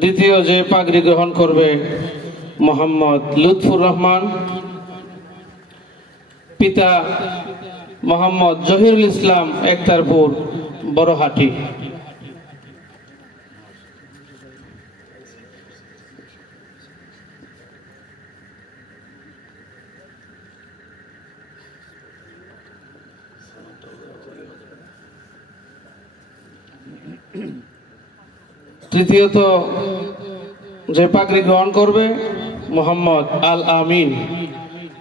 দ্বিতীয় যে পাগড়ি গ্রহণ করবে মোহাম্মদ লুৎফুর রহমান, পিতা মোহাম্মদ জহিরুল ইসলাম, একতারপুর বড়হাটি। তৃতীয়ত যে পাগড়ি গ্রহণ করবে মোহাম্মদ আল আমিন,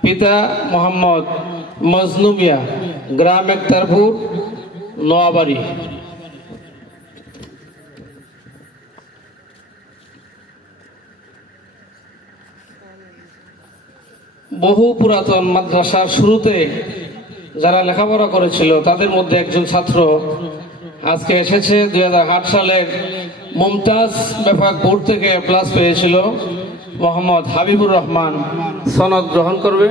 পিতা মোহাম্মদ মজনু মিয়া, গ্রাম একতারপুর নোয়াবাড়ি। বহু পুরাতন মাদ্রাসার শুরুতে যারা লেখাপড়া করেছিল তাদের মধ্যে একজন ছাত্র আজকে এসেছে। 2008 সালের মুমতাজ বেফাক বোর্ড থেকে প্লাস পেয়েছিল। মোহাম্মদ হাবিবুর রহমান সনদ গ্রহণ করবে।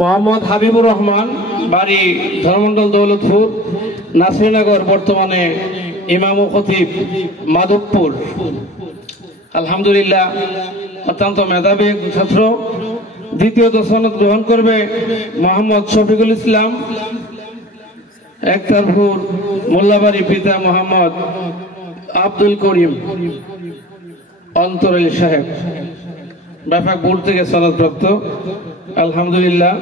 মোহাম্মদ হাবিবুর রহমান, বাড়ি ধর্মমন্ডল দৌলতপুর, নাসিরনগর, বর্তমানে ইমাম ও খতিব মাধবপুর। আলহামদুলিল্লাহ, অত্যন্ত মেধাবী ছাত্র। দ্বিতীয়ত সনদ গ্রহণ করবে মোহাম্মদ শফিকুল ইসলাম, একতারপুর মোল্লাবাড়ি, পিতা মোহাম্মদ আব্দুল করিম অন্তরালী সাহেব, বেফাক বোর্ড থেকে সনদপ্রাপ্ত। আলহামদুলিল্লাহ।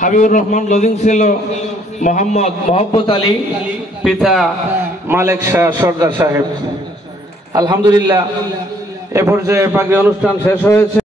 হাবিবুর রহমান লজিং ছিল মোহাম্মদ মোহাব্বত আলী, পিতা মালেক শাহ সর্দার সাহেব। আলহামদুলিল্লাহ, এ পর্যায়ে পাগড়ি অনুষ্ঠান শেষ হয়েছে।